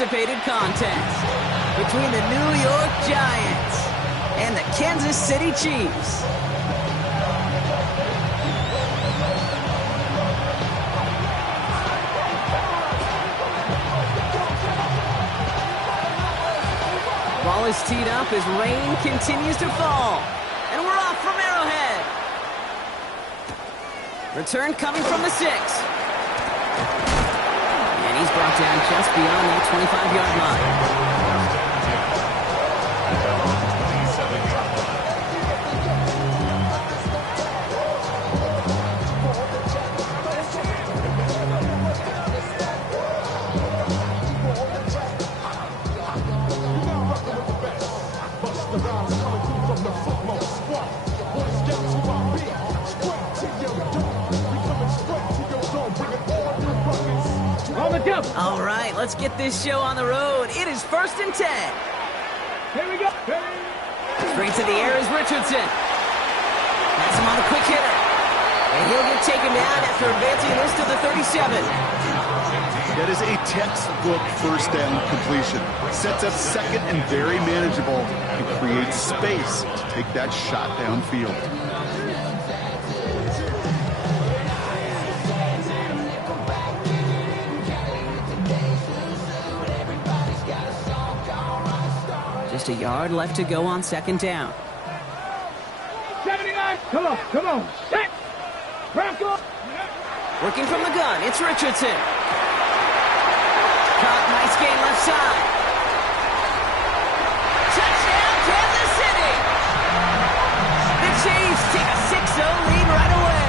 anticipated contest between the New York Giants and the Kansas City Chiefs. Ball is teed up as rain continues to fall. And we're off from Arrowhead. Return coming from the 6. And he's brought down just beyond that 25-yard line. All right, let's get this show on the road. It is 1st and 10. Here we go. Straight to the air is Richardson. That's him on a quick hitter. And he'll get taken down after advancing this to the 37. That is a textbook first down completion. Sets up second and very manageable and creates space to take that shot downfield. Just a yard left to go on 2nd down. 79. Come on. Set. Bronco. Working from the gun, it's Richardson. Caught, nice gain left side. Touchdown, Kansas City! The Chiefs take a 6-0 lead right away.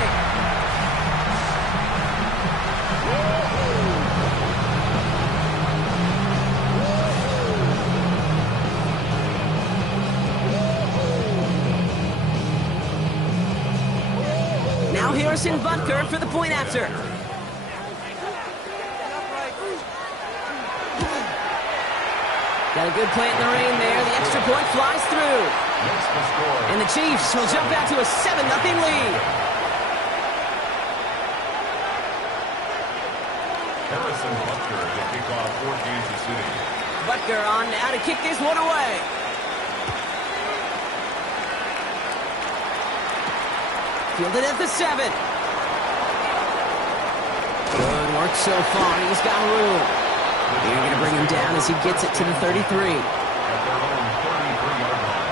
Now Harrison Butker for the point after. Got a good plant in the rain there. The extra point flies through. And the Chiefs will jump out to a 7-0 lead. Harrison Butker to kick off for Kansas City. Butker on now to kick this one away. Fielded at the 7. Good work so far. He's got room. They're going to bring him down as he gets it to the 33. At their own 33-yard line.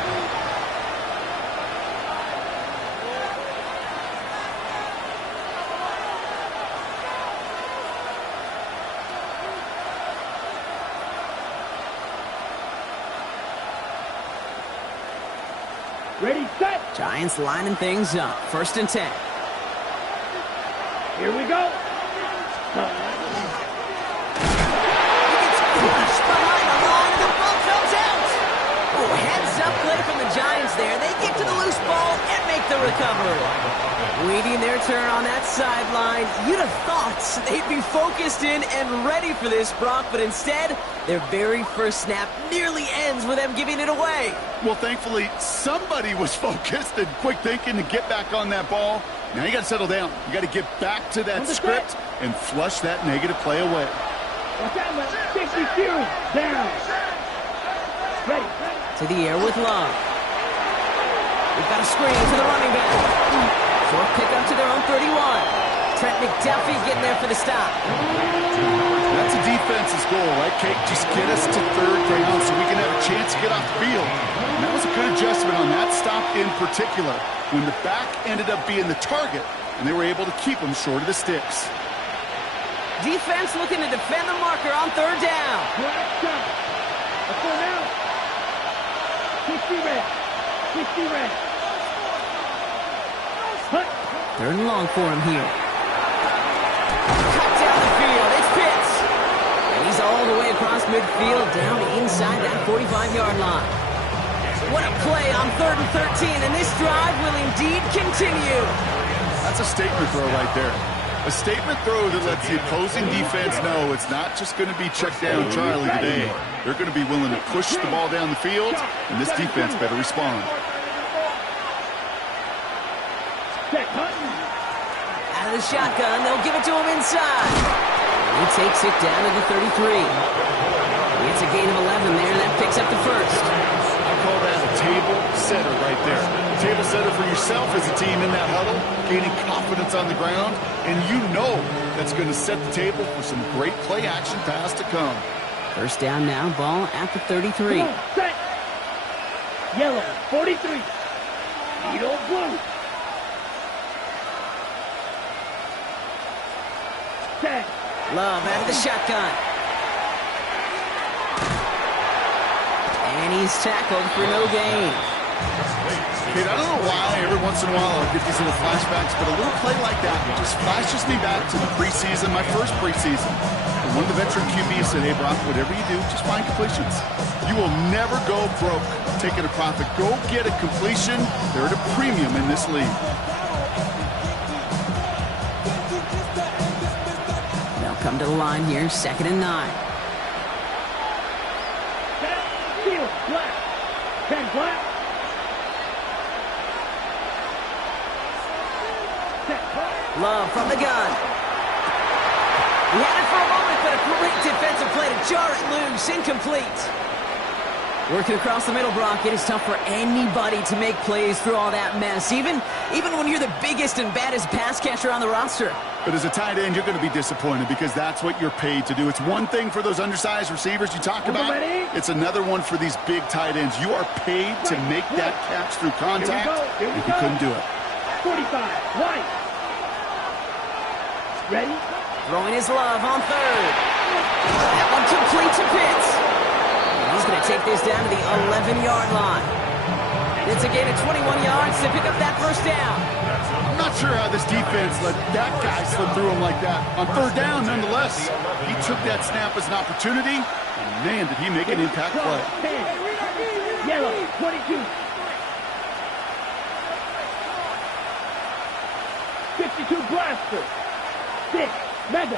Ready, set. Giants lining things up. 1st and 10. Here we go. Crushed behind the line, and the ball comes out. Oh, heads-up play from the Giants there. They get to the loose ball and make the recovery. Waiting their turn on that sideline. You'd have thought they'd be focused in and ready for this, Brock, but instead, their very first snap nearly ends with them giving it away. Well, thankfully, somebody was focused and quick thinking to get back on that ball. Now you got to settle down. You got to get back to that script and flush that negative play away. Watch out, man. 62. Down. Ready. To the air with Love. We've got a screen to the running back. Short pickup to their own 31. Trent McDuffie getting there for the stop. That's a defense's goal, right, Kate? Just get us to 3rd down so we can have a chance to get off the field. And that was a good adjustment on that stop in particular, when the back ended up being the target, and they were able to keep him short of the sticks. Defense looking to defend the marker on 3rd down. Let's go now. 60 red. 60 red. Hut. 3rd and long for him here. Cut down the field. It's Pitts. And he's all the way across midfield down inside that 45-yard line. What a play on 3rd and 13, and this drive will indeed continue. That's a statement throw right there. A statement throw that lets the opposing defense know it's not just going to be check down Charlie today. They're going to be willing to push the ball down the field, and this defense better respond. Out of the shotgun, they'll give it to him inside. He takes it down to the 33. picks up the first. I call that a table setter right there. A table setter for yourself as a team in that huddle, gaining confidence on the ground, and you know that's going to set the table for some great play action pass to come. First down now, ball at the 33. Come on, set. Yellow, 43. Needle blue. Set. Love out of the shotgun. And he's tackled for no gain. Kate, I don't know why every once in a while I get these little flashbacks, but a little play like that just flashes me back to the preseason, my first preseason. And one of the veteran QBs said, hey, Brock, whatever you do, just find completions. You will never go broke taking a profit. Go get a completion. They're at a premium in this league. They'll come to the line here, 2nd and 9. Set. Field. Black. 10 black. Love from the gun. He had it for a moment, but a great defensive play to jar it loose. Incomplete. Working across the middle, Brock. It is tough for anybody to make plays through all that mess, even when you're the biggest and baddest pass catcher on the roster. But as a tight end, you're going to be disappointed because that's what you're paid to do. It's one thing for those undersized receivers you talked about. It's another one for these big tight ends. You are paid to make that catch through contact, and you couldn't do it. 45. White. Ready? Throwing his Love on 3rd. That one complete to Pitts. And he's going to take this down to the 11-yard line. It's a gain of 21 yards to pick up that first down. I'm not sure how this defense let that guy slip through him like that. On 3rd down, nonetheless, he took that snap as an opportunity, and man, did he make an impact play. 10. Yellow, 22. 52 blaster. 6. Mega.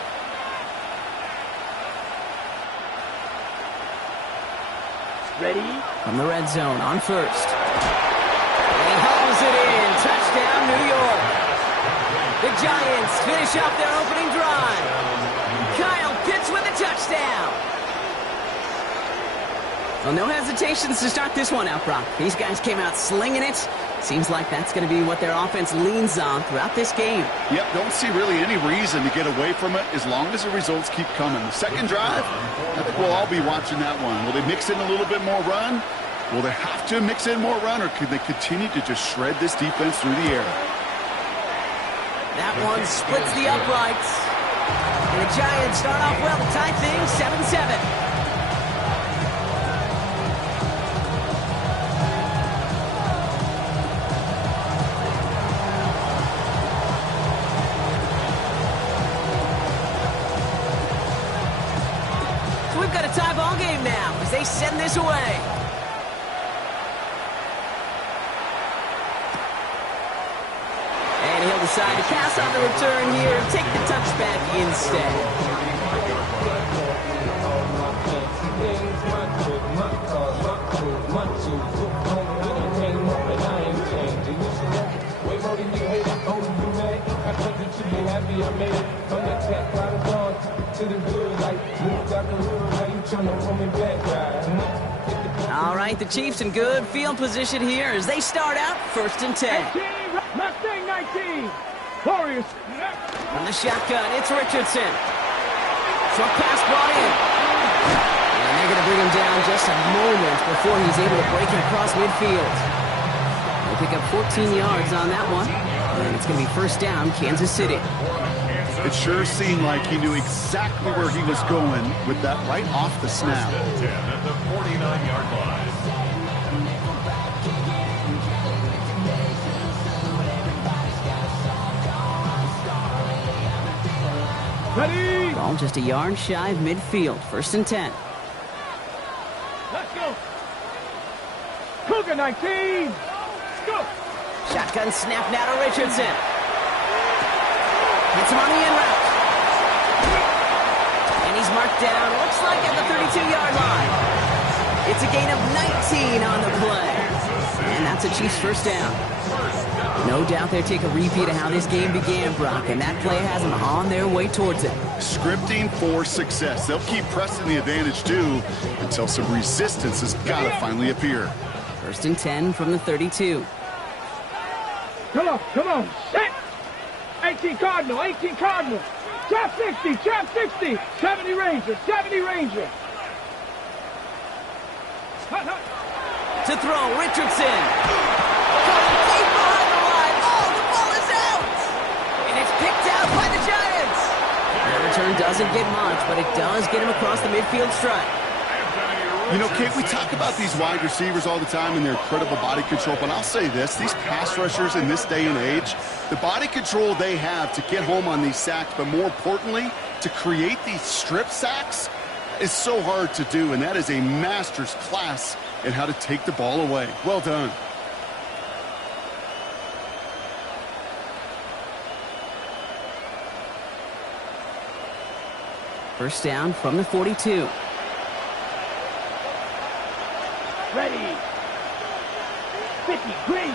Ready? From the red zone on 1st. And he hauls it in. Touchdown, New York. The Giants finish up their opening drive. Kyle Pitts with a touchdown. Well, no hesitations to start this one out, Brock. These guys came out slinging it. Seems like that's going to be what their offense leans on throughout this game. Yep, don't see really any reason to get away from it as long as the results keep coming. The second drive, I think we'll all be watching that one. Will they mix in a little bit more run? Will they have to mix in more run, or could they continue to just shred this defense through the air? That one splits the uprights. And the Giants start off well to tie things 7-7. Tie ball game now as they send this away. And he'll decide to pass on the return here and take the touchback instead. All right, the Chiefs in good field position here as they start out 1st and 10. Mustang 19. Warriors. From the shotgun, it's Richardson. Short pass brought in. And they're going to bring him down just a moment before he's able to break it across midfield. They'll pick up 14 yards on that one. And it's going to be 1st down, Kansas City. It sure seemed like he knew exactly where he was going with that right off the snap. 10 at the 49-yard line. Ready? Ball just a yard shy of midfield. 1st and 10. Let's go. Cougar 19. Let's go. Shotgun snap now to Richardson. Hits him on the in route. And he's marked down, looks like at the 32-yard line. It's a gain of 19 on the play. And that's a Chiefs 1st down. No doubt they'll take a repeat of how this game began, Brock, and that play has them on their way towards it. Scripting for success. They'll keep pressing the advantage, too, until some resistance has got to finally appear. 1st and 10 from the 32. Come on, set! 18 Cardinal, 18 Cardinal. Trap 60, trap 60. 70 Ranger, 70 Ranger. To throw, Richardson. Coming deep behind the line. Oh, the ball is out! And it's picked out by the Giants. The return doesn't get much, but it does get him across the midfield stripe. You know, Kate, we talk about these wide receivers all the time and their incredible body control, but I'll say this, these pass rushers in this day and age, the body control they have to get home on these sacks, but more importantly, to create these strip sacks is so hard to do, and that is a master's class in how to take the ball away. Well done. First down from the 42. Ready. 50, green.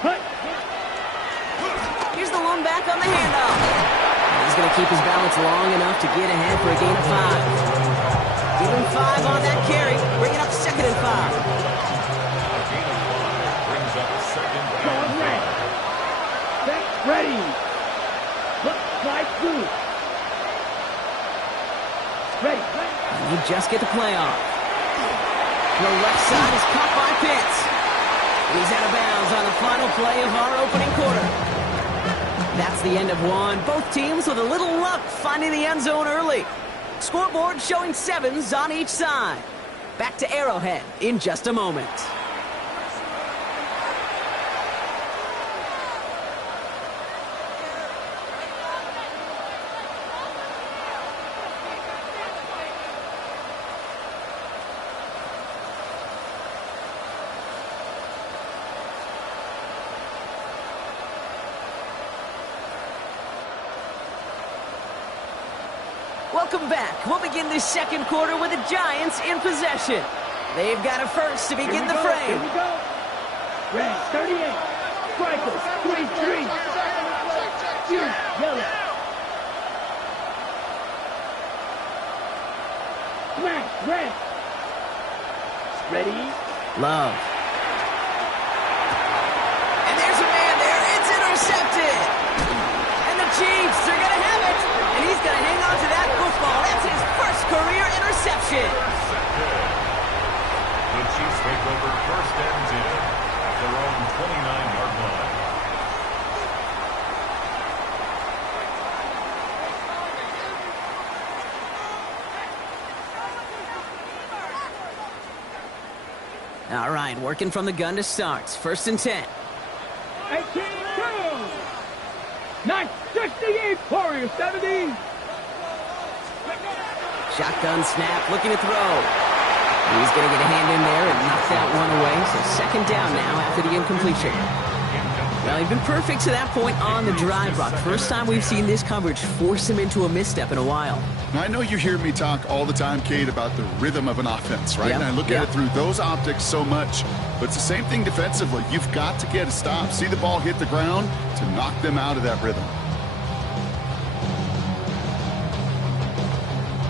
Hut. Here's the lone back on the handoff. He's going to keep his balance long enough to get ahead for a gain of 5. Give him 5 on that carry. Bring it up 2nd and 5. A gain of 5 brings up 2nd Going and red. Set, ready. Look, slide through. Ready. And you just get the play off. The left side is caught by Pitts. He's out of bounds on the final play of our opening quarter. That's the end of one. Both teams with a little luck finding the end zone early. Scoreboard showing 7s on each side. Back to Arrowhead in just a moment. Welcome back. We'll begin this second quarter with the Giants in possession. They've got a first to begin the frame. Here we go. Red, 38. Strikers, 3-3. Yellow. Smash, red. Ready. Love. And there's a man there. It's intercepted. And the Chiefs are going to have it. And he's going to hang on to that football. That's his first career interception. The Chiefs take over 1st and 10 at their own 29-yard line. All right, working from the gun to start. 1st and 10. 18-2. 968. Warriors, 70. Shotgun snap, looking to throw. He's going to get a hand in there and knock that one away. So 2nd down now after the incompletion. Well, he's been perfect to that point on the drive, Brock. First time we've seen this coverage force him into a misstep in a while. Now, I know you hear me talk all the time, Kate, about the rhythm of an offense, right? Yep. And I look at it through those optics so much. But it's the same thing defensively. You've got to get a stop, see the ball hit the ground to knock them out of that rhythm.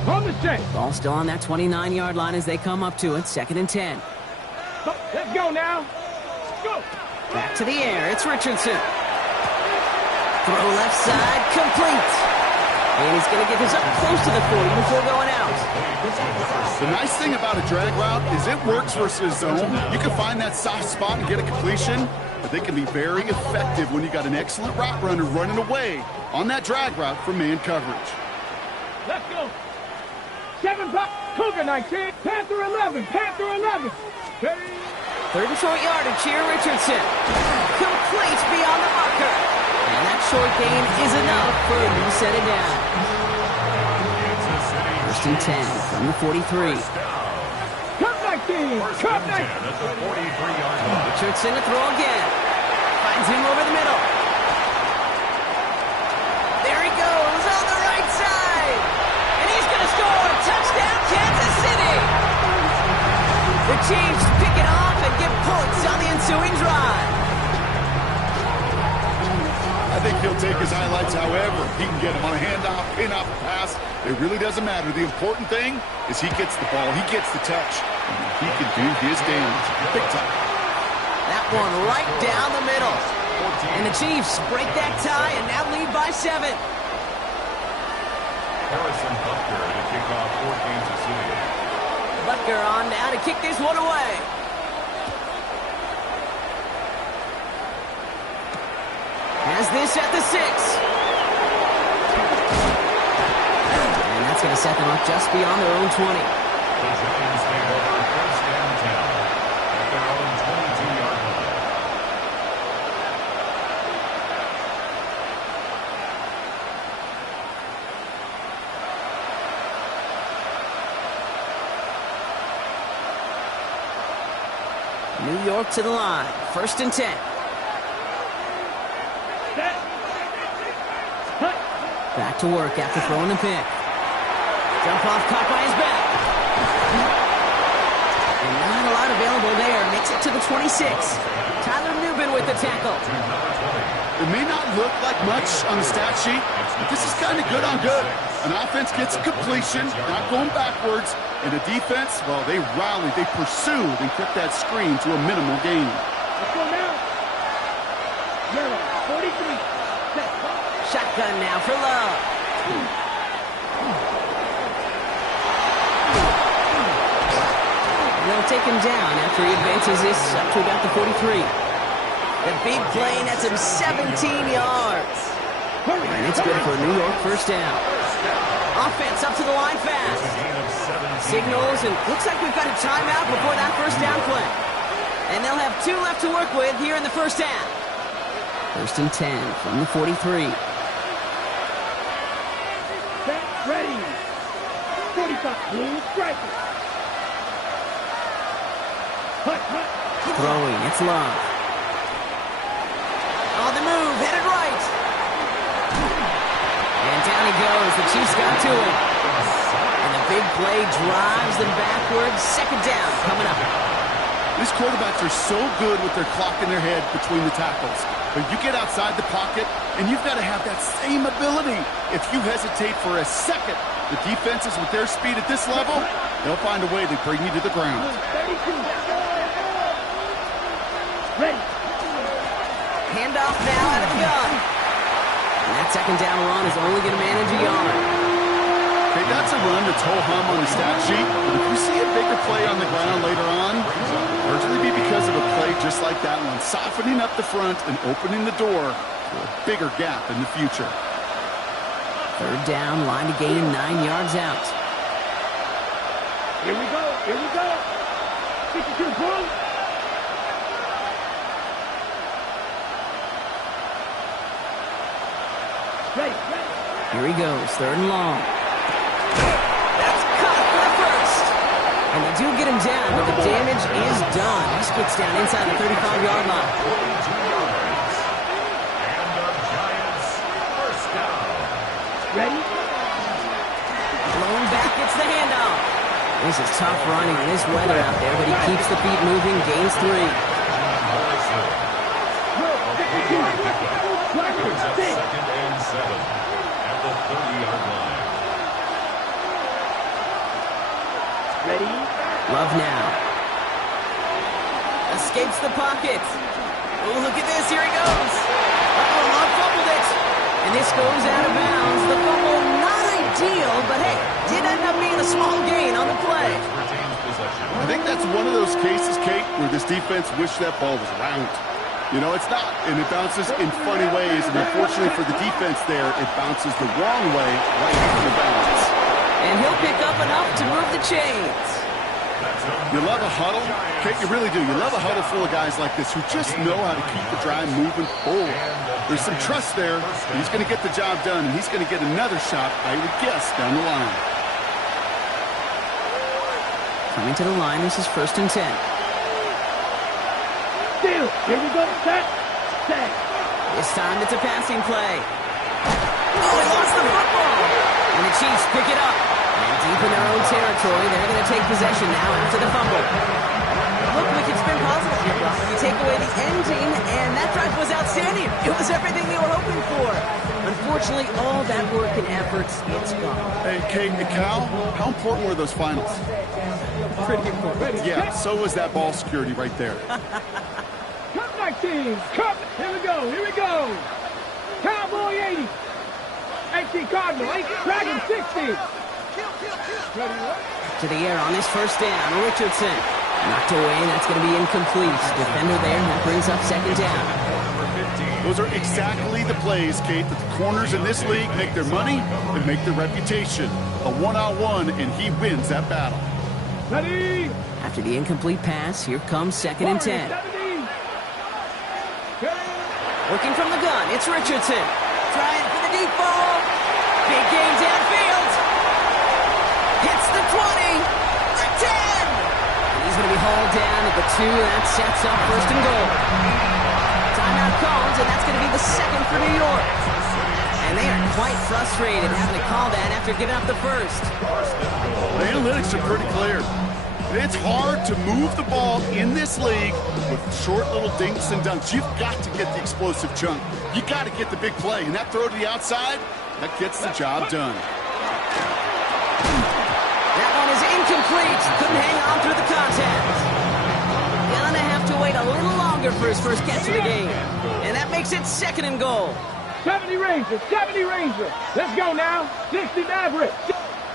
On the set. Ball still on that 29-yard line as they come up to it. 2nd and 10. Let's go now. Go. Back to the air. It's Richardson. Throw left side, complete. And he's going to get this up close to the 40 before going out. The nice thing about a drag route is it works versus zone. You can find that soft spot and get a completion, but they can be very effective when you got an excellent route runner running away on that drag route from man coverage. Let's go. 7 pop. Cougar 19. Panther 11. Panther 11. Ready. 3rd and short yardage here, Richardson. Complete beyond the marker. And that short gain is enough for a new set of down. 1st and 10 from the 43. Cup 19. Cup 19. At the 43-yard line. Richardson to throw again. Finds him over the middle. There he goes on the right side. And he's going to score. Touchdown, Kansas City. The Chiefs pick it off and get points on the ensuing drive. I think he'll take his highlights however he can get them on a handoff, pin-off, pass. It really doesn't matter. The important thing is he gets the ball, he gets the touch, and he can do his damage big time. That one right down the middle. And the Chiefs break that tie and now lead by 7. Harrison Butker to kick off for Kansas City. Butker on now to kick this one away. Has this at the 6. And that's going to set them up just beyond their own 20. The Giants take over first and 10 at their own 22-yard line. New York to the line. First and 10. Back to work after throwing the pick. Jump off caught by his back. And not a lot available there. Makes it to the 26. Tyler Nubin with the tackle. It may not look like much on the stat sheet, but this is kind of good on good. An offense gets a completion, not going backwards, and the defense, well, they rallied, they pursued, and kept that screen to a minimal gain. Let's go now. Yellow, 43. Set. Shotgun now for Love. And they'll take him down after he advances this up to about the 43. The big play nets him 17 yards. And it's good for a New York first down. Offense up to the line fast. Signals, and looks like we've got a timeout before that first down play. And they'll have 2 left to work with here in the first half. First and 10 from the 43. Set. Ready. 45. Blue striker. Hut, hut. Throwing, it's Love. On the move, headed right. And down he goes. The Chiefs got to him. And the big play drives them backwards. Second down coming up. These quarterbacks are so good with their clock in their head between the tackles. But you get outside the pocket, and you've got to have that same ability. If you hesitate for a second, the defenses with their speed at this level, they'll find a way to bring you to the ground. 32. Ready. Handoff now out of the gun. And that second down run is only going to manage a yard. Okay, that's a run that's ho-hum on the stat sheet, but if you see a bigger play on the ground later on, largely be because of a play just like that one, softening up the front and opening the door to a bigger gap in the future. Third down, line to gain 9 yards out. Here we go. Here we go. 52 Blue. Ready. Here he goes, third and long. That's caught for the first. And they do get him down, but the damage is done. This gets down inside the 35-yard line. 42 yards. And the Giants first down. Ready. Blown back, gets the handoff. This is tough running in this weather out there, but he keeps the feet moving, gains 3. Brings up second and 7 at the 30-yard line. Ready. Love now. Escapes the pocket. Oh, look at this. Here he goes. Uh-oh, Love fumbled it. And this goes out of bounds. The fumble, not ideal, but hey, did end up being a small gain on the play. Retains possession. I think that's one of those cases, Kate, where this defense wished that ball was round. You know, it's not, and it bounces in funny ways, and unfortunately for the defense there, it bounces the wrong way right into the bounds. And he'll pick up enough to move the chains. You love a huddle, Kate, you really do. You love a huddle full of guys like this who just know how to keep the drive moving forward. There's some trust there. He's going to get the job done, and he's going to get another shot, I would guess, down the line. Coming to the line, this is first and 10. Steal. Here we go. Set. Set. This time it's a passing play. Oh, he lost the football! And the Chiefs pick it up. And deep in their own territory, they're going to take possession now after the fumble. Look, we can spin positive. it, Rob. You take away the ending, and that drive was outstanding. It was everything they were hoping for. Unfortunately, all that work and effort, it's gone. Hey, Kate and Cal, how important were those finals? Pretty important. Yeah, so was that ball security right there. Come back, team. Come. Here we go. Here we go. Cowboy 80. 18 Cardinal. 8 Dragon 60. Ready, what? To the air on this first down. Richardson. Knocked away. That's going to be incomplete. Defender there. That brings up second down. Those are exactly the plays, Kate, that the corners in this league make their money and make their reputation. A one-on-one, and he wins that battle. Ready. After the incomplete pass, here comes second and 10. 70. Working from the gun, it's Richardson. Trying for the deep ball. Big game downfield. Hits the 20. The 10. And he's going to be hauled down at the 2. That sets up first and goal. Timeout calls, and that's going to be the second for New York. And they are quite frustrated having to call that after giving up the first. The analytics are pretty clear. It's hard to move the ball in this league with short little dinks and dunks. You've got to get the explosive chunk. You got to get the big play. And that throw to the outside, that gets the job done. That one is incomplete. Couldn't hang on through the contact. Gonna have to wait a little longer for his first catch of the game. And that makes it second and goal. 70 Rangers. 70 Rangers. Let's go now. 60 Maverick.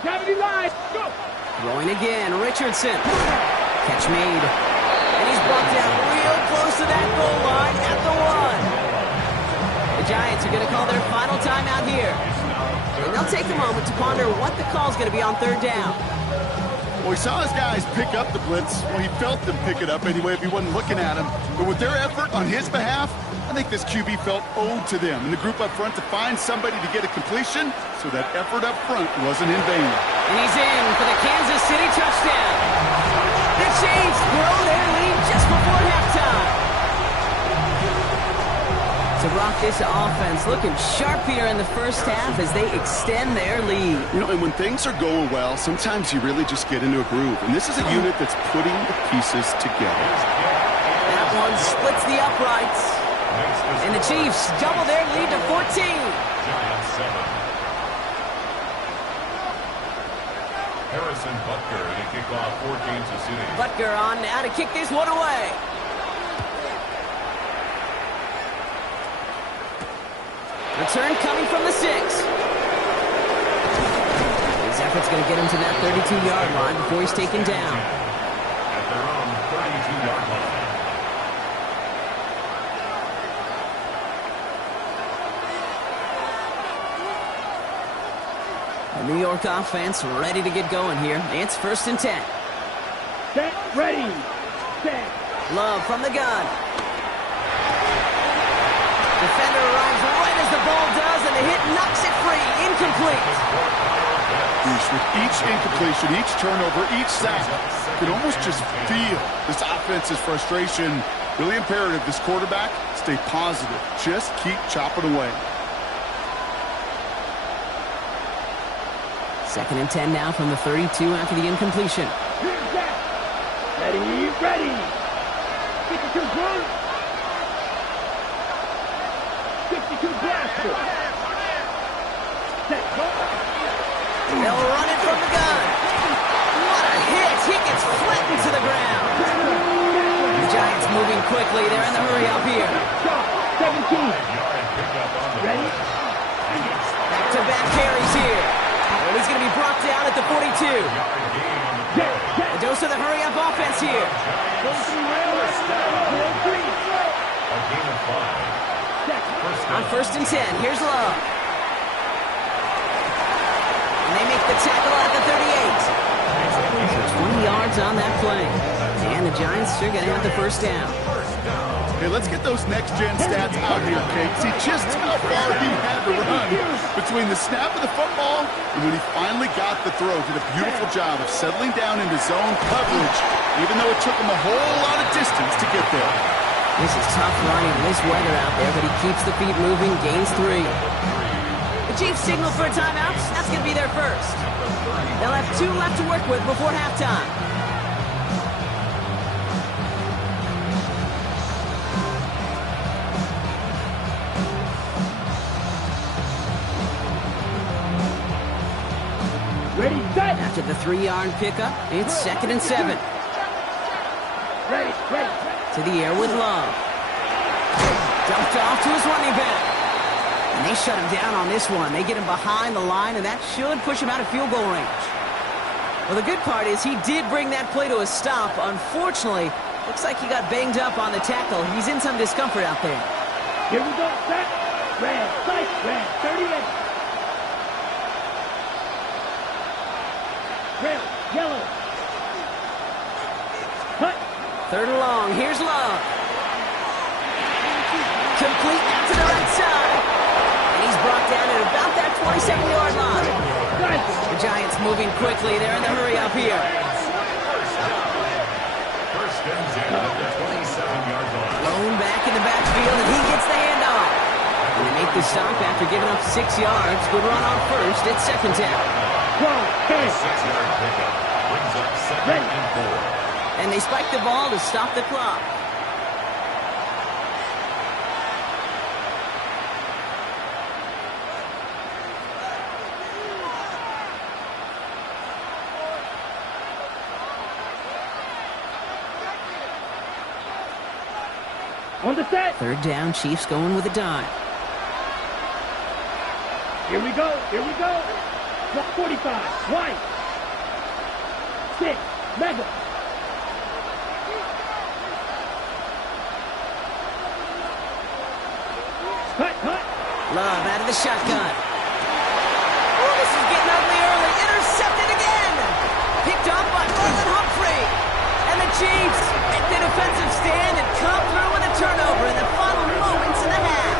70 Lions. Go. Throwing again, Richardson. Catch made. And he's brought down real close to that goal line at the 1. The Giants are going to call their final timeout here. And they'll take a moment to ponder what the call is going to be on third down. Well, he saw his guys pick up the blitz. Well, he felt them pick it up anyway if he wasn't looking at him. But with their effort on his behalf, I think this QB felt owed to them and the group up front to find somebody to get a completion, so that effort up front wasn't in vain. And he's in for the Kansas City touchdown. The Chiefs grow their lead just before halftime. To rock this offense, looking sharp here in the first half as they extend their lead. You know, and when things are going well, sometimes you really just get into a groove. And this is a unit that's putting the pieces together. That one splits the uprights. And the Chiefs double their lead to 14. Giants 7. Harrison Butker to kick off for Kansas City. Butker on now to kick this one away. Return coming from the 6. His effort's going to get him to that 32-yard line before he's taken down. At their own 32-yard line. The New York offense ready to get going here. It's first and 10. Set. Ready. Set. Love from the gun. Defender arrives right as the ball does, and the hit knocks it free. Incomplete. With each incompletion, each turnover, each sack, you can almost just feel this offense's frustration. Really imperative, this quarterback, stay positive. Just keep chopping away. Second and 10 now from the 32 after the incompletion. Here's that. Ready. Ready. 52 good. 62 blaster. Set. Go. They'll run it from the gun. What a hit. He gets flattened to the ground. The Giants moving quickly. They're in the hurry up here. 17. Ready? Back-to-back carries here. And he's going to be brought down at the 42. A dose of the hurry-up offense here. On first and 10, here's Love. And they make the tackle at the 38. So 20 yards on that play. And the Giants are going to have the first down. Hey, let's get those next-gen stats out here, Kate. See just how far he had to run between the snap of the football and when he finally got the throw. Did a beautiful job of settling down into zone coverage, even though it took him a whole lot of distance to get there. This is tough running in this weather out there, but he keeps the feet moving, gains 3. The Chiefs signal for a timeout. That's going to be their first. They'll have 2 left to work with before halftime. The 3-yard pickup. It's 2nd and 7. Ready, ready. To the air with Love. Dumped off to his running back. And they shut him down on this one. They get him behind the line, and that should push him out of field goal range. Well, the good part is he did bring that play to a stop. Unfortunately, looks like he got banged up on the tackle. He's in some discomfort out there. Here we go, set. Red, sight, red, 38. Red, yellow. Cut. 3rd and long. Here's Love. Complete out to the right side. And he's brought down at about that 27-yard line. The Giants moving quickly. They're in the hurry up here. First and 10 at the 27-yard line. Lone back in the backfield, and he gets the handoff. And they make the stop after giving up 6 yards. Good run on first. It's 2nd down. Whoa, hey. 6-yard pickup brings up 2nd and 4. And they spike the ball to stop the clock. On the set. 3rd down, Chiefs going with a dime. Here we go, here we go. 45, White. 6, Mega. Cut, cut. Love out of the shotgun. Oh, this is getting ugly early. Intercepted again. Picked up by Marlon Humphrey. And the Chiefs make the defensive stand and come through with a turnover in the final moments of the half.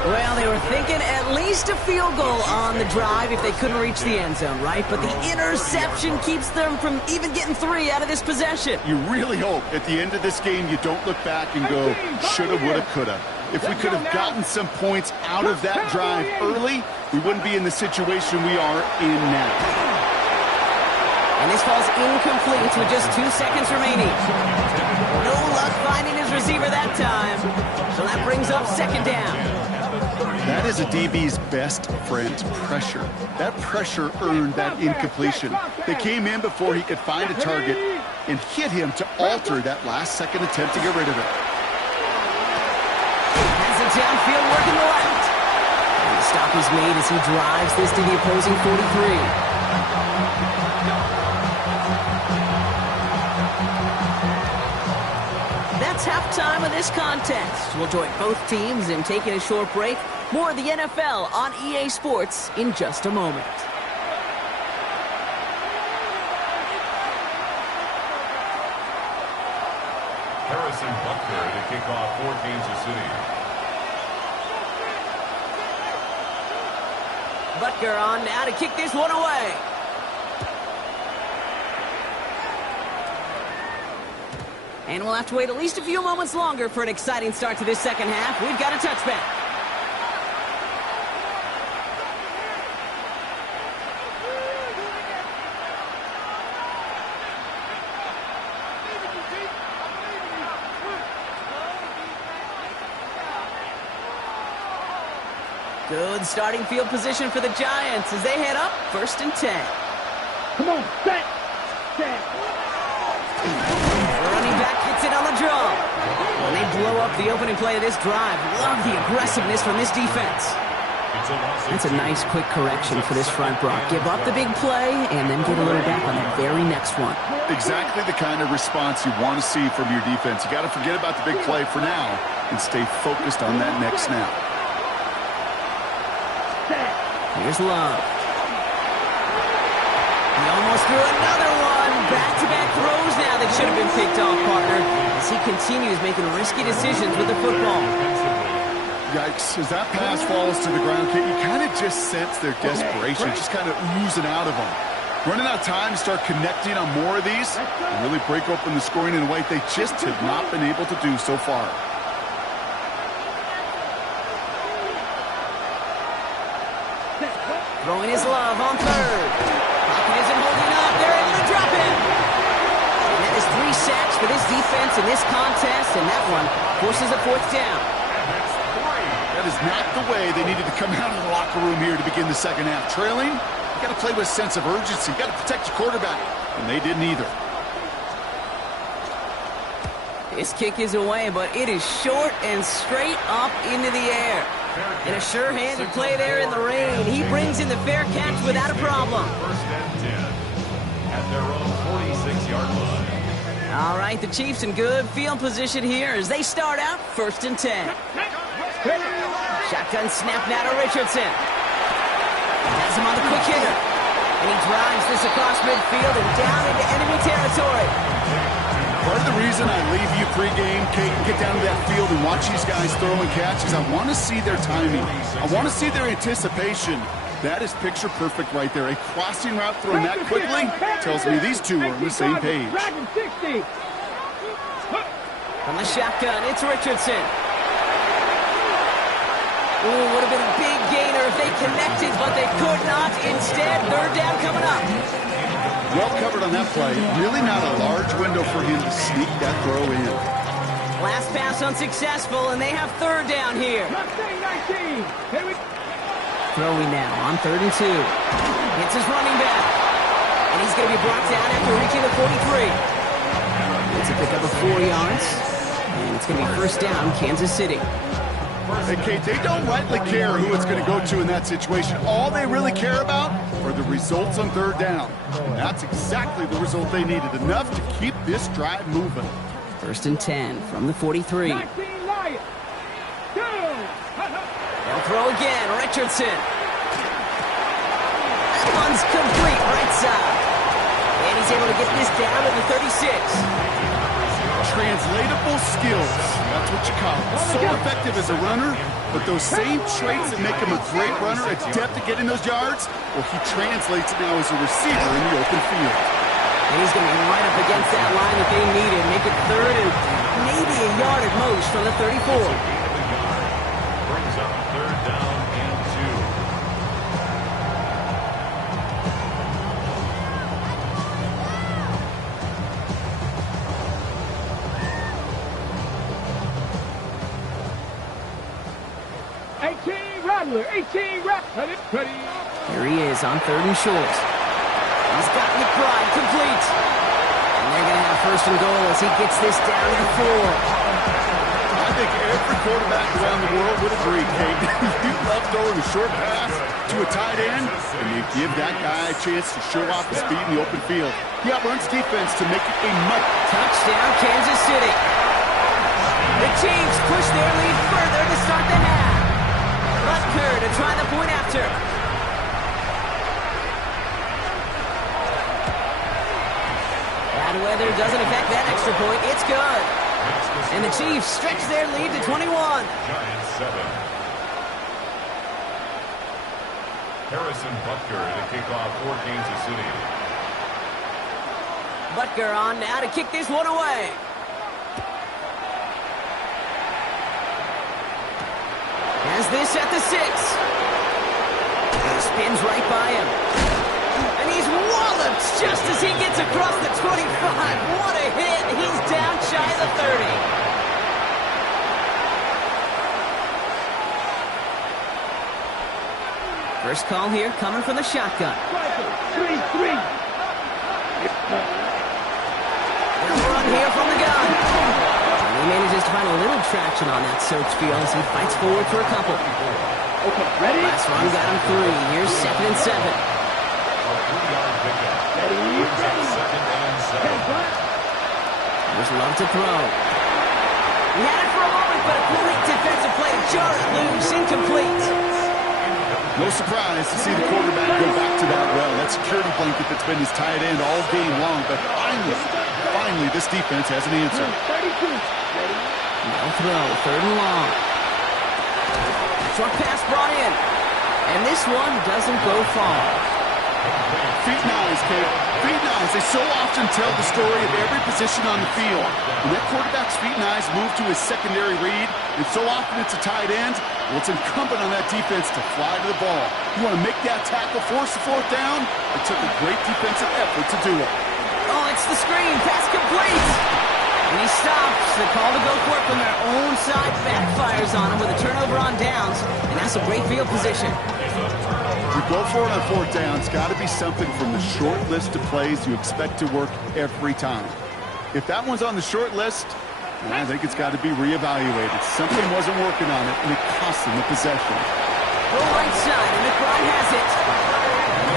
Well, they were thinking at least a field goal on the drive if they couldn't reach the end zone, right? But the interception keeps them from even getting 3 out of this possession. You really hope at the end of this game you don't look back and go, shoulda, woulda, coulda. If we could have gotten some points out of that drive early, we wouldn't be in the situation we are in now. And this falls incomplete with just 2 seconds remaining. No luck finding his receiver that time. So that brings up 2nd down. That is a DB's best friend, pressure. That pressure earned that incompletion. They came in before he could find a target and hit him to alter that last-second attempt to get rid of it. Has it downfield working the left. And the stop is made as he drives this to the opposing 43. That's halftime of this contest. We'll join both teams in taking a short break. More of the NFL on EA Sports in just a moment. Harrison Butker to kick off for Kansas City. Butker on now to kick this one away. And we'll have to wait at least a few moments longer for an exciting start to this second half. We've got a touchback. Good starting field position for the Giants as they head up 1st and 10. Come on, set. Set. The running back gets it on the draw. And they blow up the opening play of this drive. Love the aggressiveness from this defense. That's a nice quick correction for this front, Brock. Give up the big play and then get a little back on the very next one. Exactly the kind of response you want to see from your defense. You got to forget about the big play for now and stay focused on that next snap. Here's Love. He almost threw another one. Back-to-back throws now that should have been picked off, partner, as he continues making risky decisions with the football. Yikes. As that pass falls to the ground, you kind of just sense their desperation, just kind of oozing out of them. Running out of time to start connecting on more of these and really break open the scoring in a way they just have not been able to do so far. Throwing his Love on 3rd. Pocket isn't holding up. They're able to drop him. And that is 3 sacks for this defense in this contest, and that one forces a 4th down. That is not the way they needed to come out of the locker room here to begin the second half. Trailing, you got to play with a sense of urgency. You got to protect your quarterback. And they didn't either. This kick is away, but it is short and straight up into the air. And a sure-handed play there in the rain. He brings in the fair catch without a problem. First and 10 at their own 46-yard line. All right, the Chiefs in good field position here as they start out first and 10. Shotgun snap now to Richardson. Has him on the quick hitter. And he drives this across midfield and down into enemy territory. Part of the reason I leave you pregame, Kate, and get down to that field and watch these guys throw and catch is I want to see their timing. I want to see their anticipation. That is picture perfect right there. A crossing route thrown that quickly tells me these two are on the same page. From the shotgun, it's Richardson. Ooh, would have been a big gainer if they connected, but they could not. Instead, third down coming up. Well covered on that play. Really not a large window for him to sneak that throw in. Last pass unsuccessful, and they have third down here. Throwing now on 3rd and 2. It's his running back. And he's going to be brought down after reaching the 43. It's a pickup of 4 yards. And it's going to be first down, Kansas City. Hey, Kate, they don't rightly care who it's going to go to in that situation. All they really care about are the results on third down. And that's exactly the result they needed. Enough to keep this drive moving. First and 10 from the 43. They'll throw again. Richardson. That one's complete right side. And he's able to get this down to the 36. Translatable skills. That's what you call it. So effective as a runner, but those same traits that make him a great runner, adept at getting those yards, well, he translates now as a receiver in the open field. And he's going to be right up against that line that they needed. Make it third and maybe a yard at most from the 34. Brings up third down and 2. Here he is on 3rd and short. He's got McBride complete. And they're going to have first and goal as he gets this down to the 4. I think every quarterback around the world would agree, Kate. You love throwing a short pass to a tight end, and you give that guy a chance to show off his speed in the open field. He outruns defense to make it a much. Touchdown, Kansas City. The Chiefs push their lead further to start the half. Butker to try the point after. Bad weather doesn't affect that extra point. It's good. And the Chiefs stretch their lead to 21. Giants 7. Harrison Butker to kick off for Kansas City. Butker on now to kick this one away. Has this at the 6. Spins right by him. And he's walloped just as he gets across the 25. What a hit. He's down shy of the 30. First call here coming from the shotgun. 3-3. Run here from the gun. And he manages to find a little traction on that search field as he fights forward for a couple. Okay, ready? Last run got him 3. Here's 2nd and 7. A 3-yard pickup. Ready? Brings up 2nd and 7. There's Love to throw. He had it for a moment, but a great defensive play to jar it loose. Incomplete. No surprise to see the quarterback go back to that well. That security blanket that's been his tight end all game long. But finally, this defense has an answer. 32. Ready? No throw, 3rd and long. Short pass brought in. And this one doesn't go far. Feet and eyes, Kate. Feet and eyes. They so often tell the story of every position on the field. When that quarterback's feet and eyes move to his secondary read, and so often it's a tight end, well, it's incumbent on that defense to fly to the ball. You want to make that tackle, force the 4th down? It took a great defensive effort to do it. Oh, it's the screen. Pass complete. And he stops. The call to go for it from their own side backfires on him with a turnover on downs. And that's a great field position. It's a turnover You go for it on fourth down. It's got to be something from the short list of plays you expect to work every time. If that one's on the short list, I think it's got to be reevaluated. Something wasn't working on it, and it cost them the possession. Go right side, and McBride has it.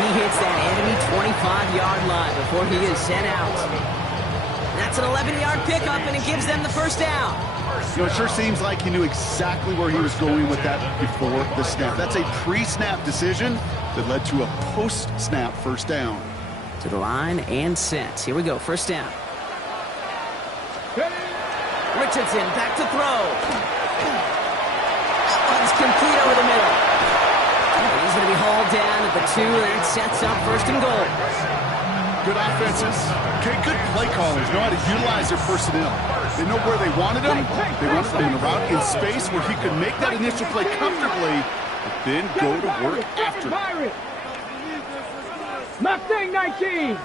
He hits that enemy 25-yard line before he is sent out. That's an 11-yard pickup, and it gives them the first down. You know, it sure seems like he knew exactly where he was going with that before the snap. That's a pre-snap decision that led to a post-snap first down. To the line and set. Here we go, first down. Richardson back to throw. That one's complete over the middle. He's going to be hauled down at the 2, and it sets up first and goal. Good offenses. Okay, good play callers know how to utilize their personnel. They know where they wanted him. They wanted him in a route in space where he could make that initial play comfortably, but then go to work after. Mustang 19.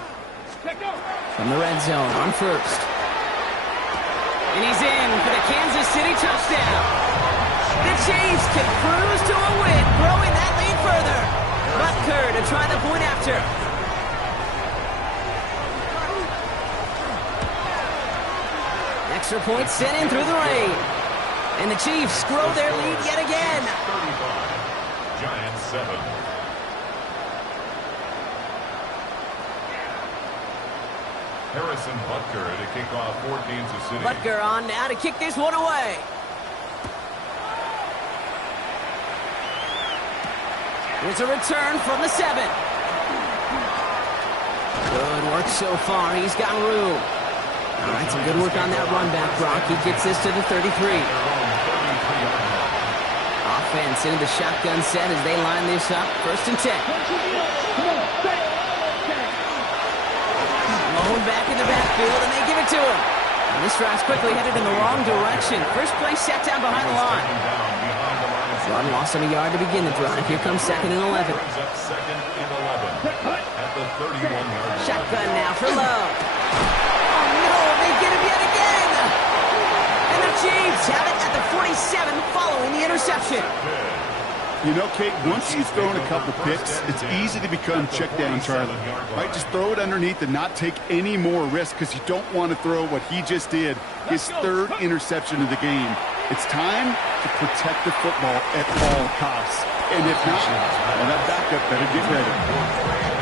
From the red zone on first. And he's in for the Kansas City touchdown. The Chiefs can cruise to a win, growing that lead further. Butker to try the point after. Extra point sent in through the rain. And the Chiefs grow their lead yet again. 35, Giants 7. Harrison Butker to kick off for Kansas City. Butker on now to kick this one away. Here's a return from the 7. Good work so far. He's got room. All right, some good work on that run back, Brock. He gets this to the 33. Offense into the shotgun set as they line this up. First and 10. Lone back in the backfield, and they give it to him. And this drive's quickly headed in the wrong direction. First play set down behind the line. Run lost on a yard to begin the drive. Here comes second and 11. Second and 11 at the 31-yard line. Shotgun now for Love. Oh, no, they get him yet again. And the Chiefs have it at the 47 following the interception. You know, Kate, once you've thrown a couple picks, it's easy to become check down Charlie. Right? Just throw it underneath and not take any more risk because you don't want to throw what he just did, his third interception of the game. It's time to protect the football at all costs. And if not, well, that backup better get ready.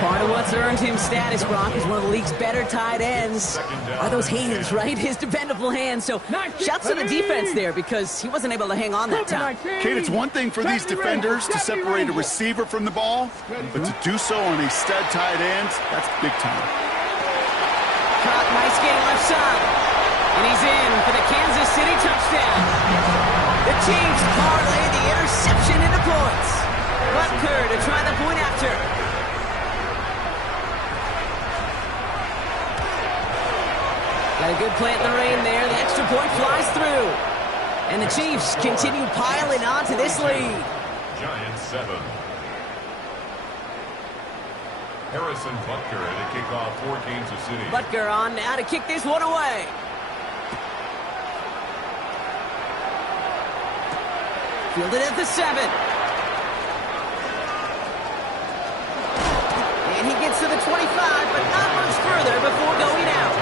Part of what's earned him status, Brock, is one of the league's better tight ends. Are those hands, right? His dependable hands. So shouts to the defense there because he wasn't able to hang on that time. Kate, it's one thing for these defenders to separate a receiver from the ball, but to do so on a stud tight end, that's big time. Caught, nice game left side. And he's in for the Kansas City touchdown. The Chiefs parlay the interception into points. Butker to try the point after. Got a good play in the rain there. The extra point flies through. And the Chiefs continue piling on to this lead. Giants 7. Harrison Butker to kick off for Kansas City. Butker on now to kick this one away. Fielded at the 7. And he gets to the 25, but not much further before going out.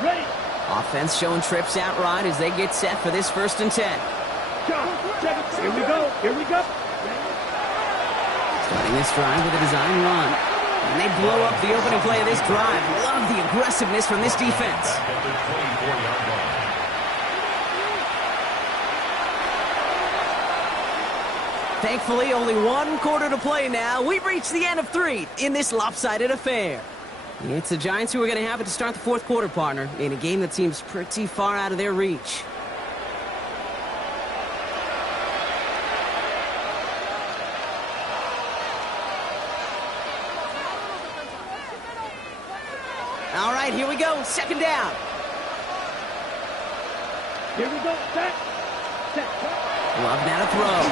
Ready. Offense showing trips out right as they get set for this first and 10. Here we go. Here we go. Starting this drive with a design run. And they blow up the opening play of this drive. Love the aggressiveness from this defense. At the 24-yard line. Thankfully, only one quarter to play now. We've reached the end of 3 in this lopsided affair. It's the Giants who are going to have it to start the fourth quarter, partner, in a game that seems pretty far out of their reach. All right, here we go. Second down. Here we go. Set. Love now to throw.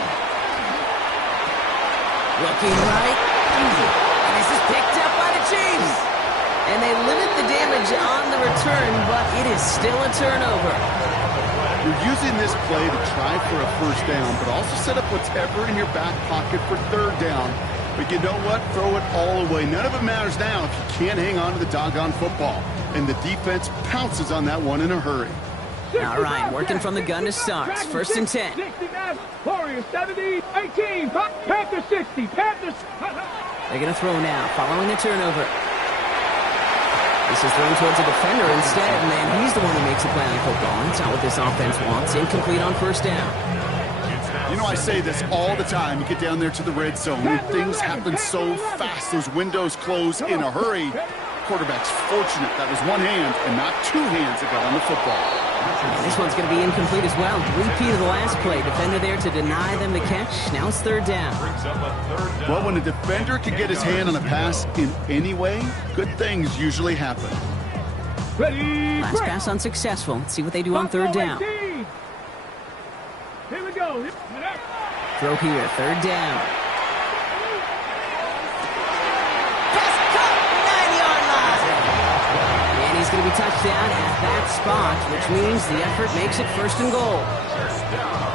Looking right. And this is picked up by the Chiefs. And they limit the damage on the return, but it is still a turnover. You're using this play to try for a first down, but also set up whatever in your back pocket for third down. But you know what? Throw it all away. None of it matters now if you can't hang on to the doggone football. And the defense pounces on that one in a hurry. All right, working from the gun to start. First and 10. 69, Warriors 70, 18, Panthers 60, Panthers. They're going to throw now, following the turnover. This is thrown towards a defender instead, and then he's the one who makes the play on football. That's not what this offense wants. Incomplete on first down. You know, I say this all the time. You get down there to the red zone, and things happen so fast. Those windows close in a hurry. Quarterback's fortunate that was one hand and not two hands that got on the football. And this one's going to be incomplete as well. Repeat of the last play. Defender there to deny them the catch. Now it's third down. Well, when a defender can get his hand on a pass in any way, good things usually happen. Ready, Last pass unsuccessful. Let's see what they do on third down. Here we go. Throw here, third down. Pass caught, 9-yard line. And he's going to be touched down at that spot, which means the effort makes it first and goal.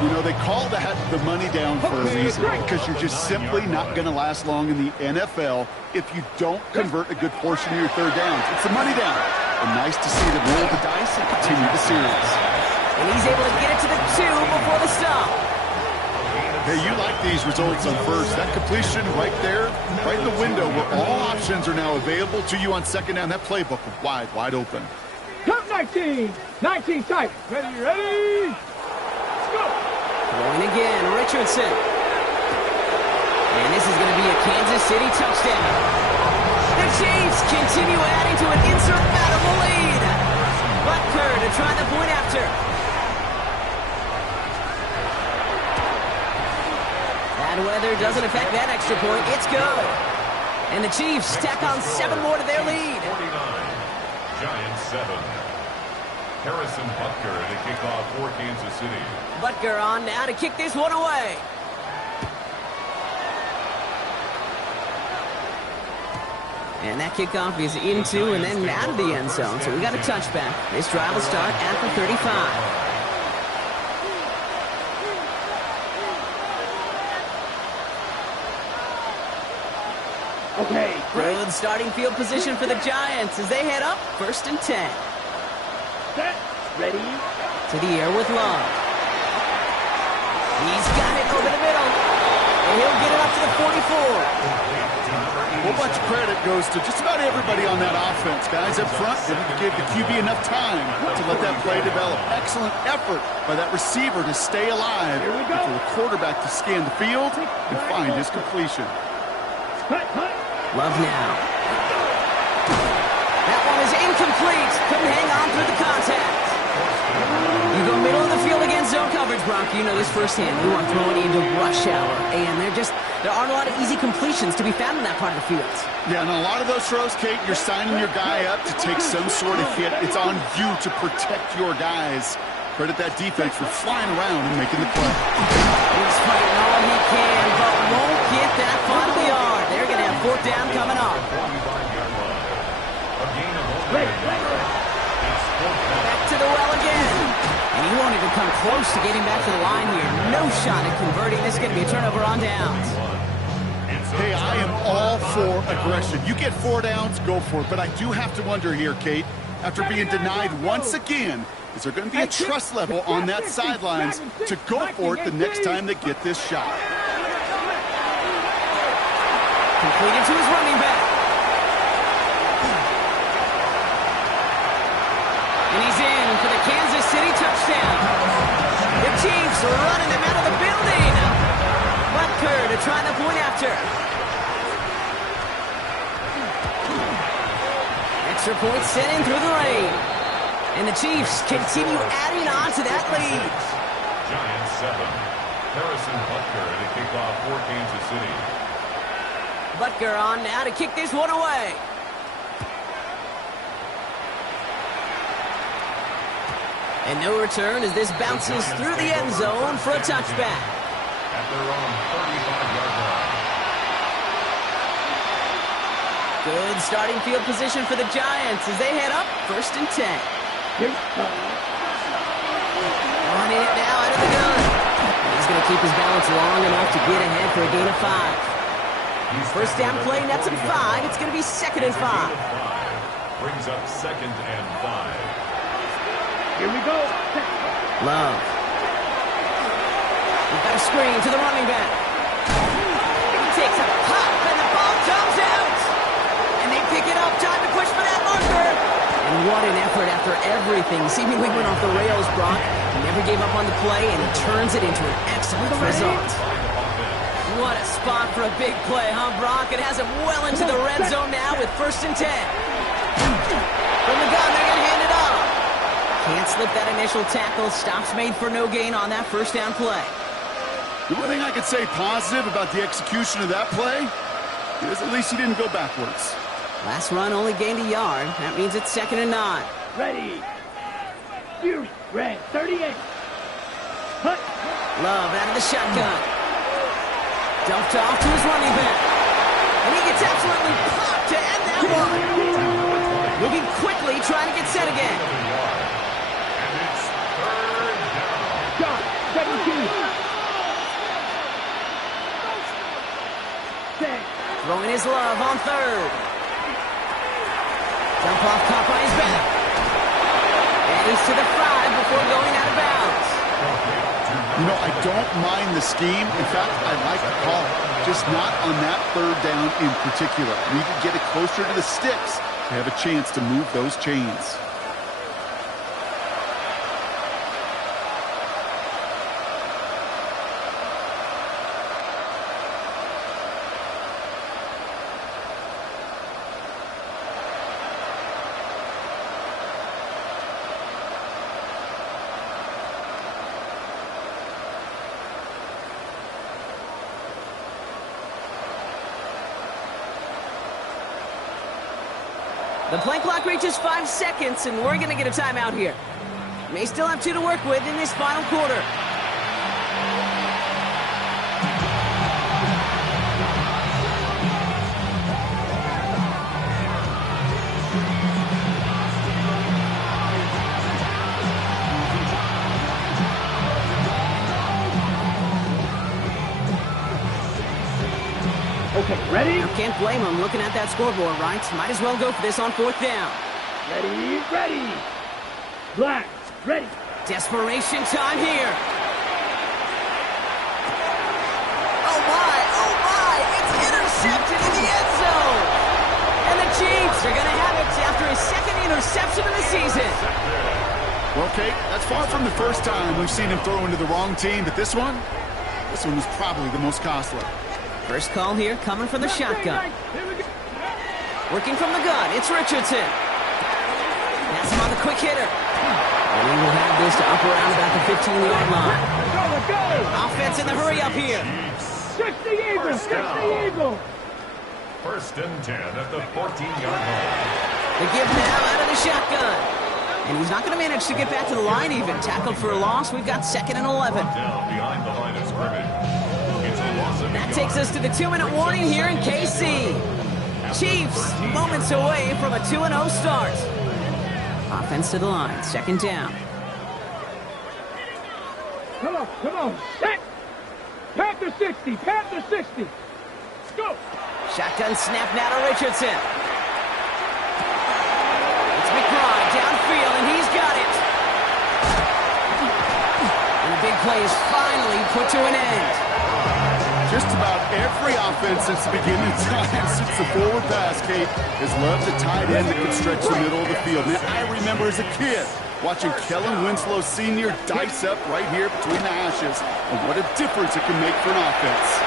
You know, they call that the money down for a reason, because you're just simply not going to last long in the NFL if you don't convert a good portion of your third downs. It's the money down. And nice to see them roll the dice and continue the series. And he's able to get it to the 2 before the stop. Hey, you like these results on first. That completion right there, right in the window where all options are now available to you on second down. That playbook was wide open. Come 19. 19 tight. Ready. Let's go. Throwing again, Richardson. And this is going to be a Kansas City touchdown. The Chiefs continue adding to an insurmountable lead. Butker to try the point after. Bad weather doesn't affect that extra point. It's good. And the Chiefs tack on 7 more to their lead. 49, Giants 7. Harrison Butker to kick off for Kansas City. Butker on now to kick this one away. And that kickoff is into and then out of the end zone. So we got a touchback. This drive will start at the 35. Okay. Good starting field position for the Giants as they head up first and 10. Set. Ready. To the air with Love. He's got it over the middle. And he'll get it up to the 44. A whole bunch of credit goes to just about everybody on that offense. Guys up front didn't give the QB enough time to let that play develop. Excellent effort by that receiver to stay alive and for the quarterback to scan the field and find his completion. Love now. That one is incomplete. Couldn't hang on through the contact. You go middle of the field against zone coverage, Bronco. You know this firsthand. You are throwing into rush hour. And there aren't a lot of easy completions to be found in that part of the field. Yeah, and a lot of those throws, Kate, you're signing your guy up to take some sort of hit. It's on you to protect your guys. Credit that defense for flying around and making the play. He's fighting all he can, but won't get that final yard. They're going to have fourth down coming up. Back to the well again. And he won't even come close to getting back to the line here. No shot at converting. This is going to be a turnover on downs. Hey, I am all for aggression. You get 4 downs, go for it. But I do have to wonder here, Kate, after being denied once again, is there going to be a trust level on that sidelines to go for it the next time they get this shot? Completed to his running back. And he's in for the Kansas City touchdown. The Chiefs are running them out of the building. Butker to try the point after. Extra point sent in through the rain. And the Chiefs continue adding on to that lead. Giants 7. Harrison Butker to kick off for Kansas City. Butker on now to kick this one away. And no return as this bounces through the end zone for a touchback. At their own 35-yard line. Good starting field position for the Giants as they head up 1st and 10. Running it now out of the gun. He's going to keep his balance long enough to get ahead for a gain of 5. First down play, nets him 5. It's going to be 2nd and 5. Brings up 2nd and 5. Here we go. Love. We've got a screen to the running back. He takes a pop, and the ball comes out. And they pick it up. Time to push for that marker. And what an effort after everything seemingly went off the rails, Brock. He never gave up on the play, and he turns it into an excellent result. What a spot for a big play, huh, Brock? It has him well into the red zone now with 1st and 10. From the gun, they're going to hand it off. Can't slip that initial tackle. Stops made for no gain on that 1st down play. The one thing I could say positive about the execution of that play is at least he didn't go backwards. Last run only gained a yard. That means it's 2nd and 9. Ready. Fury. Red. 38. Hut. Love out of the shotgun. Dumped off to his running back. And he gets absolutely popped to end that one. Moving quickly, trying to get set again. And it's 3rd down. Shot. 17. Throwing his love on 3rd. Dump off, caught by his back. And he's to the 5 before going out of bounds. You know, I don't mind the scheme. In fact, I like the call. Just not on that 3rd down in particular. We could get it closer to the sticks to have a chance to move those chains. The play clock reaches 5 seconds, and we're going to get a timeout here. May still have 2 to work with in this final quarter. Okay, ready? Now, can't blame him looking at that scoreboard, right? Might as well go for this on 4th down. Ready, ready. Black, ready. Desperation time here. Oh, my. It's intercepted in the end zone. And the Chiefs are going to have it after his 2nd interception of the season. Well, Kate, that's far from the first time we've seen him throw into the wrong team, but this one was probably the most costly. First call here coming from the shotgun. Working from the gun, it's Richardson. That's him on the quick hitter. And he will have this to up around about the 15-yard line. Offense in the hurry up here. 60 Eagle. 1st and 10 at the 14-yard line. The give now out of the shotgun. And he's not going to manage to get back to the line even. Tackled for a loss. We've got 2nd and 11. Down behind the line of scrimmage. It's a loss of That takes us to the 2-minute warning here in KC. Chiefs moments away from a 2-0 start. Offense to the line. 2nd down. Come on. Set. Panther 60. Let's go. Shotgun snap now to Richardson. It's McBride downfield, and he's got it. And the big play is finally put to an end. Just about every offense since the beginning of time, since the forward pass, Kate, has loved a tight end that can stretch the middle of the field. Man, I remember as a kid watching Kellen Winslow Sr. dice up right here between the hashes, and what a difference it can make for an offense.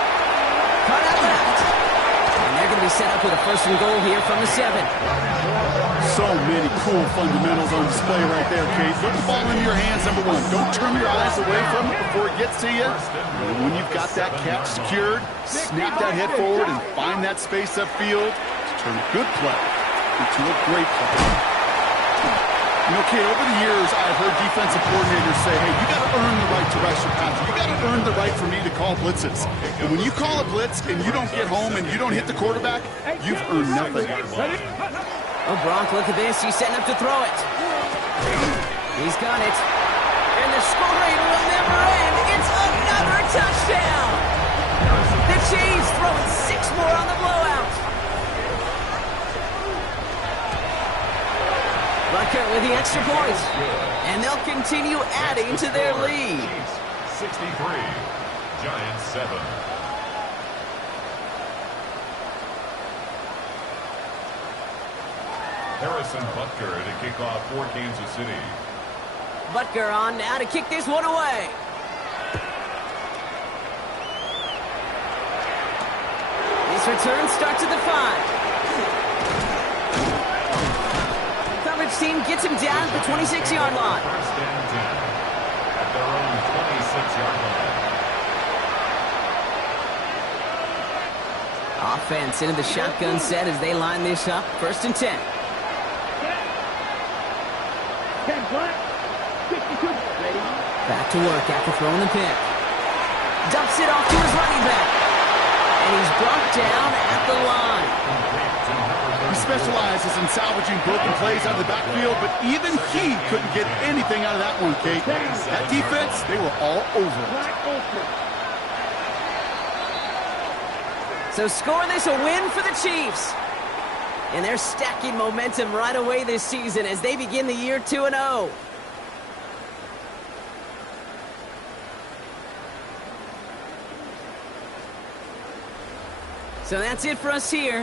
Cut out left. And they're going to be set up with a 1st and goal here from the 7. So many cool fundamentals on display right there, Kate. Put the ball in your hands, number 1. Don't turn your eyes away from it before it gets to you. And when you've got that catch secured, snap that head forward and find that space upfield to turn a good play into a great play. You know, Kate, over the years, I've heard defensive coordinators say, hey, you got to earn the right to rush your passer. You got to earn the right for me to call blitzes. And when you call a blitz and you don't get home and you don't hit the quarterback, you've earned nothing. Oh, Gronk, look at this. He's setting up to throw it. He's got it. And the scoring will never end. It's another touchdown. The Chiefs throwing 6 more on the blowout. Butker with the extra point. And they'll continue adding to their lead. 63, Giants 7. Harrison Butker to kick off for Kansas City. Butker on now to kick this one away. This return starts at the 5. Coverage team gets him down at the 26-yard line. First and 10 at their own 26-yard line. Offense into the shotgun set as they line this up. First and 10. 10 flat. 52. Ready? Back to work after throwing the pick. Dumps it off to his running back. And he's brought down at the line. He specializes in salvaging broken plays out of the backfield, but even he couldn't get anything out of that one, Kate. That defense, they were all over it. Black open. So score this a win for the Chiefs. And they're stacking momentum right away this season as they begin the year 2-0. So that's it for us here.